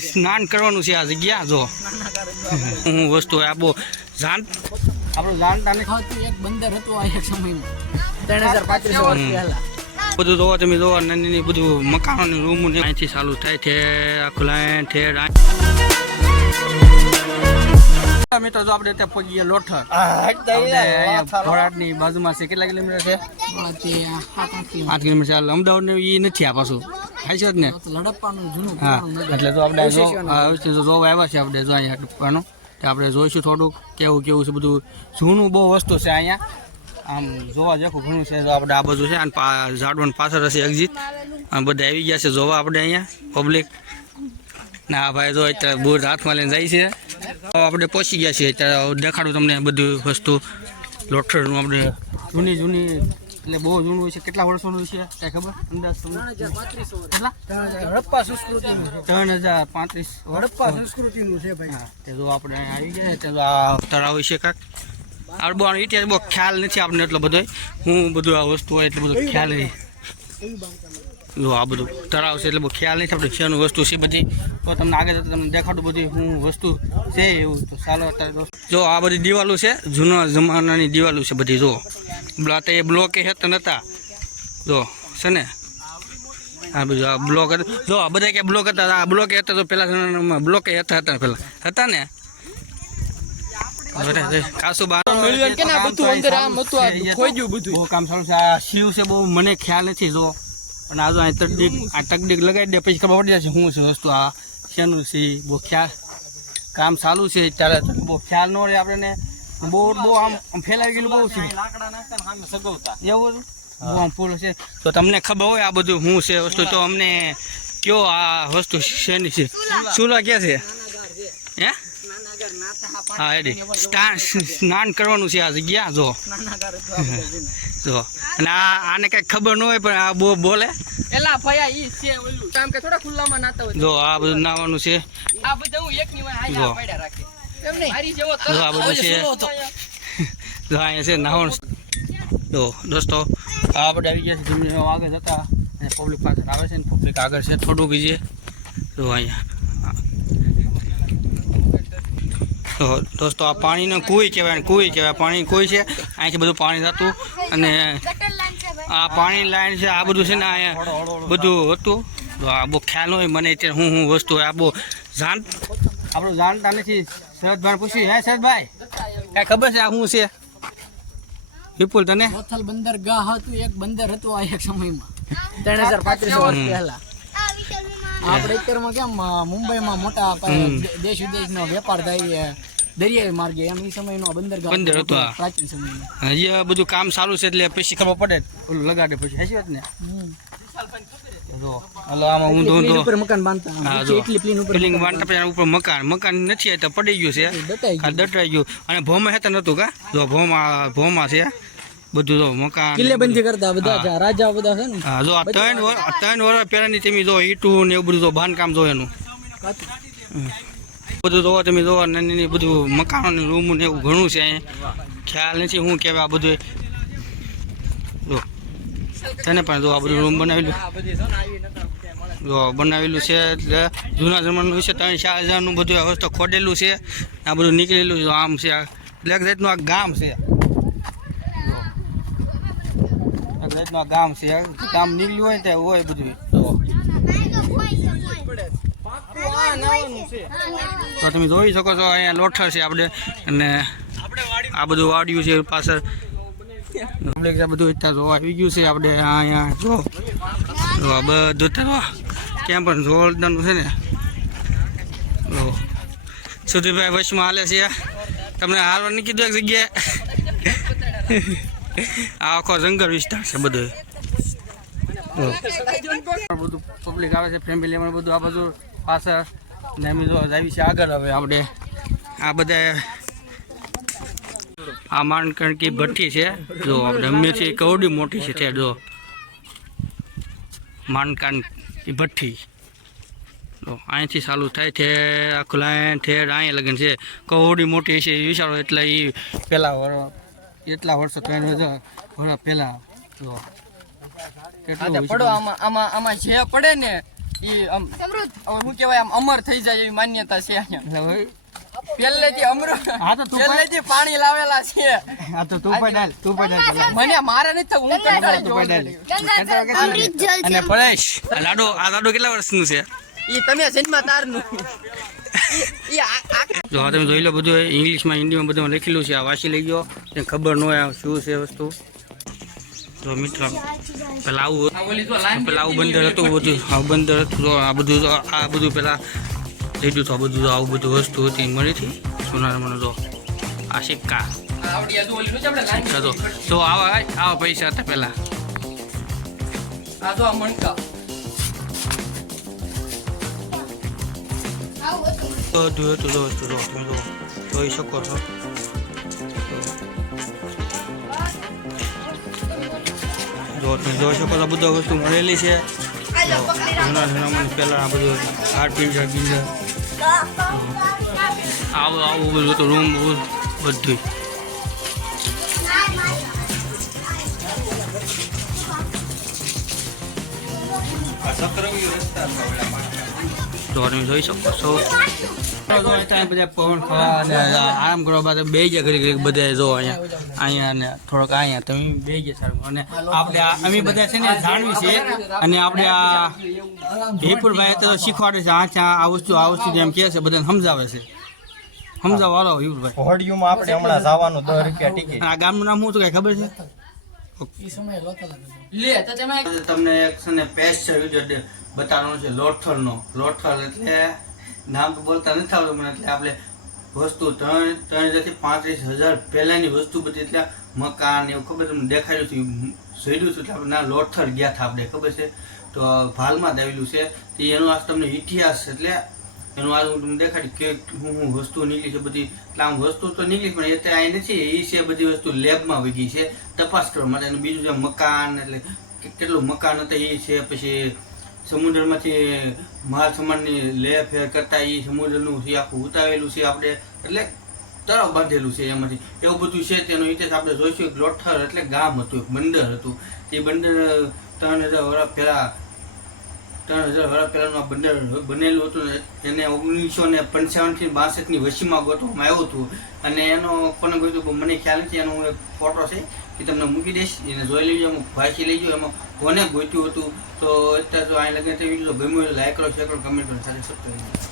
સ્નાન કરવાનું છે આ જગ્યા જો. હું વસ્તુ આ બહુ જાણ આપણું જાણતા નથી એક બંદર હતો આ એક સમયમાં. ત્રણ હજાર પાંત્રીસો વર્ષ પહેલા. બધું જોવો તમે જોવો નાની ની બધું મકાનોની રૂમ અહીંથી ચાલુ થાય છે આખું લાઈન છે મિત્રો જો આપણે ત્યાં પગીએ લોઠર. આપણે અહીંયા ભોળાડની બાજુમાં છે કેટલા કિલોમીટર છે? આઠ કિલો આઠ કિલોમીટર ચાલે અમદાવાદ એ નથી આ પાછું. થાય છે જ ને? હા એટલે તો આપણે. જોવા આવ્યા છે આપણે જો અહીંયા ટૂંકવાનું આપણે જોઈશું થોડુંક કેવું કેવું છે બધું. જૂનું બહુ વસ્તુ છે અહીંયા. આમ જોવા જેવું ઘણું છે આપણે આ બધું છે અને ઝાડવાનું પાછળ હશે એક્ઝિટ અને બધા આવી ગયા છે જોવા આપણે અહીંયા પબ્લિક ના ભાઈ જો અત્યારે બુટ હાથમાં લઈને જાય છે. આપણે પહોંચી ગયા છીએ ત્યારે દેખાડું તમને બધું વસ્તુ. લોઠરનું આપણે જૂની જૂની એટલે બહુ જૂનું છે. કેટલા વર્ષોનું છે કાંઈ ખબર? અંદાજ હડપ્પા સંસ્કૃતિ ત્રણ હજાર પાંત્રીસ. હડપ્પા સંસ્કૃતિનું છે ભાઈ. તે જો આપણે અહીંયા આવી ગયા તે આ તળાવ છે કાંક. આપણે બહુ ઇતિહાસ બહુ ખ્યાલ નથી આપણને એટલો બધો હું બધું આ વસ્તુ હોય એટલો બધો ખ્યાલ નથી. જો આ બધું તળાવ છે, એટલે બહુ ખ્યાલ નથી આપણે છેનું વસ્તુ છે બધી. તો તમને આગળ જતા તમને દેખાડું બધી હું વસ્તુ છે એવું. તો ચાલો અત્યારે જો, આ બધી દિવાલો છે, જૂના જમાનાની દિવાલો છે બધી, જો. તો એ બ્લોકે હતા નતા જો, છે ને? આ બધું, આ બ્લોક જો, આ બધા ક્યાં બ્લોક હતા. આ બ્લોક હતા તો પહેલાં બ્લોક હતા હતા પહેલાં હતા ને? કાસુ બા મળ્યું એમ કે ના બધું અંદર આમ હતું, આ ખોઈ ગયું બધું. બહુ કામ સારું છે. આ શિવ છે બહુ મને ખ્યાલ નથી જો. પણ આ જો આ તકડીક આ તકડીક લગાવી દે પછી ખબર પડી જશે શું છે વસ્તુ. આ શેનું છે બહુ ખ્યાલ. કામ ચાલુ છે ત્યારે બહુ ખ્યાલ ન રહે આપણે બહુ બહુ આમ ફેલાઈ ગયેલું બહુ છે. એવું બહુ આમ ફૂલ છે. તો તમને ખબર હોય આ બધું શું છે વસ્તુ. તો અમને કયો આ વસ્તુ શેની છે? સુલા ક્યાં છે? હા એ સ્ટા- સ્નાન કરવાનું છે આ જગ્યા જો. જો. અને આ આને કઈ ખબર ન હોય પણ આ બહુ બોલે. એલા ફયા ઈ છે ઓલું. કામ કે થોડા ખુલ્લામાં નાતા હોય જો આ બધું નાવાનું છે. આ બધું હું એક ની વાર આયા જો. આ પાડ્યા રાખે. એમ નહીં? મારી જેવો જો આ બધું છે. જો અહીંયા છે નાવાનું જો દોસ્તો આ આપણે આવી ગયા છે આગળ જતા અને પબ્લિક પાછળ આવે છે ને પબ્લિક આગળ છે થોડુંક બીજે જો અહીંયા. તો દોસ્તો આ પાણીનો કુઈ કહેવાય ને કુઈ કહેવાય. પાણી કુઈ છે? અહીંથી બધું પાણી થતું અને આ પાણી લાઈન છે આ બધું છે ને અહીંયા બધું હતું. તો આ બહુ ખ્યાલ હોય મને અત્યારે હું હું વસ્તુ આ બહુ જાણ આપણું જાણતા નથી. શરદભાઈ પૂછ્યું હે શરદભાઈ કાંઈ ખબર છે આ શું છે? વિપુલ તને? લોથલ બંદર ગાહ હતું એક બંદર હતું આ એક સમયમાં. ત્રણ હજાર પાંત્રીસો વર્ષ પહેલા. આપણે અત્યારમાં કેમ મુંબઈમાં મોટા દેશ વિદેશનો વેપાર થાય દરિયાઈ માર્ગે. એમ એ સમયનો બંદર બંદર હતો પ્રાચીન સમયનો. હજી આ બધું કામ સારું છે એટલે પછી ખબર પડે. ઓલું લગાડે પછી. હેસી વાત ને. બાંધકામ જો એનું. બધું જોવો તમે જોવો નાની નાની બધું મકાનોની રૂમ ને એવું ઘણું છે અહીંયા ખ્યાલ નથી શું કહેવાય આ બધું જો. તને પણ જો આ બધું રૂમ બનાવેલું. જો, બનાવેલું છે એટલે જૂના જમાનાનું છે ત્રણ ચાર હજારનું બધું આ વસ્તુ ખોડેલું છે. આ બધું નીકળેલું છે, આમ છે બ્લેક જાતનું આ ગામ છે. ગામ છે. ગામ નીકળ્યું હોય ત્યાં હોય બધું જો તો તમે જોઈ શકો છો અહીંયા લોઠર છે આપણે અને આ બધું વાડ્યું છે પાછળ. બધું અત્યારે જોવા આવી ગયું છે આપણે આ અહીંયા જો આ બધું તો કેમ પણ જોરદારનું છે ને. સુધીરભાઈ વચમાં હાલે છે. તમને હાલવા નહીં કીધું એક જગ્યાએ? આ આખો જંગલ વિસ્તાર છે બધો. બધું પબ્લિક આવે છે ફેમિલી બધું આ બધું પાછળ ને અમે જો આવી છે આગળ હવે આપણે. આ બધા આ માનકણકી ભઠ્ઠી છે. જો આપણે હંમેશા કવડી મોટી છે ત્યાં જો. માનકાનકી ભઠ્ઠી. તો અહીંથી ચાલુ થાય છે આખું લાઈન ઠેર અહીંયા લગ્ન છે. કવડી મોટી છે એ વિચારો એટલે એ પહેલાં એટલા વર્ષો ત્રણ વર્ષ પહેલાં જો. તો પડો આમાં આમાં આમાં જે પડે ને એ આમ શું કહેવાય આમ અમર થઈ જાય એવી માન્યતા છે અહીંયા. પહેલેથી અમૃત હા, તો તું પહેલેથી પાણી લાવેલા છે. આ તો તું પણ ડાલ તું પણ ડાલ મને મારે નથી થવું, હું કંટાળી તું પણ ડાલ. જોઉં અમૃત જલ અને પરેશ લાડો આ લાડો કેટલા વર્ષનું છે? ઈ તમે જન્મા તારનું. જો આ તમે જોઈ લો બધું ઇંગ્લિશમાં હિન્દીમાં બધું લખેલું છે. આ વાંચી લઈ ગયો ખબર ન હોય આ શું છે વસ્તુ. તો મિત્ર, પેલા આવું પેલા આવું બંદર હતું બધું આ બંદર હતું આ બધું આ બધું પેલા થઈ ગયું તો આ બધું, આવું બધું વસ્તુ હતી, મળી હતી? સોનાર મને જો આ સિક્કા. સિક્કા તો. તો આવા આવા પૈસા હતા પેલા. તો જોયું જો જોઈ શકો છો. જો તમે જોઈ શકો તો બધું વસ્તુ મળેલી છે. જૂના જૂનામાં પહેલાં આ બધું હાર પિંજર પિંજર આવું આવું બધું હતું રૂમ બધું તો તમે જોઈ શકો છો. બધા પવન ખાવા અને આરામ કરવા બાદ બે ગયા ઘડી ઘડી બધા જો અહીંયા અહીંયા અને થોડોક અહીંયા તમે બે ગયા સારું. અને આપણે અમે બધા છે ને જાણવી છે અને આપણે આ ભીપુરભાઈ તો શીખવાડે છે આ ચા આ વસ્તુ આ વસ્તુ જેમ કહે છે બધાને સમજાવે છે. સમજાવો હાલો વિપુરભાઈ હોડિયુંમાં આપણે હમણાં જવાનું દર રૂપિયા ટિકિટ. આ ગામનું નામ શું હતું કઈ ખબર છે? લે તો તમે તમને એક છે ને પેસ્ટ છે વીડિયો બતાવવાનો છે લોથલનો. લોથલ એટલે નામ તો બોલતા નથી આવડતું મને એટલે આપણે વસ્તુ ત્રણ ત્રણ હજારથી પાંત્રીસ હજાર પહેલાંની વસ્તુ બધી એટલે મકાન એવું ખબર તમને દેખાડ્યું હતું જોયેલું હતું એટલે આપણે ના લોઠર ગયા હતા આપણે ખબર છે? તો ભાલમાં જ આવેલું છે. તો એનો આ તમને ઇતિહાસ એટલે એનું આ દેખાડી કે હું હું વસ્તુ નીકળી છે બધી. આમ વસ્તુ તો નીકળી પણ એ ત્યાં નથી એ છે બધી વસ્તુ લેબમાં વહી ગઈ છે, તપાસ કરવા માટે. અને બીજું છે મકાન એટલે કેટલું મકાન હતા એ છે, પછી સમુદ્રમાંથી માલ સામાનની લે ફેર કરતા એ સમુદ્રનું છે, આખું ઉતાવેલું છે આપણે. એટલે તળાવ બાંધેલું છે એમાંથી. એવું બધું છે, તેનો ઇતિહાસ આપણે જોઈશું. લોઠર એટલે ગામ હતું, એક બંદર હતું. તે બંદર ત્રણ હજાર વર્ષ પહેલાં ત્રણ હજાર વર્ષ પહેલાંનું આ બંદર બનેલું હતું એને ઓગણીસો ને પંચાવનથી બાસઠની વસીમાં ગોતવામાં આવ્યું હતું. અને એનો કોને ગોત્યું પણ મને ખ્યાલ નથી, એનો હું એક ફોટો છે એ તમને મૂકી દઈશ. એને જોઈ લેજો એમાં વાંચી લેજો, એમાં કોને ગોત્યું હતું. તો અત્યારે જો અહીં લગે તે વીડિયો ગમ્યું લાઈક કરો શેર કરો કમેન્ટ કરો સાથે કરો.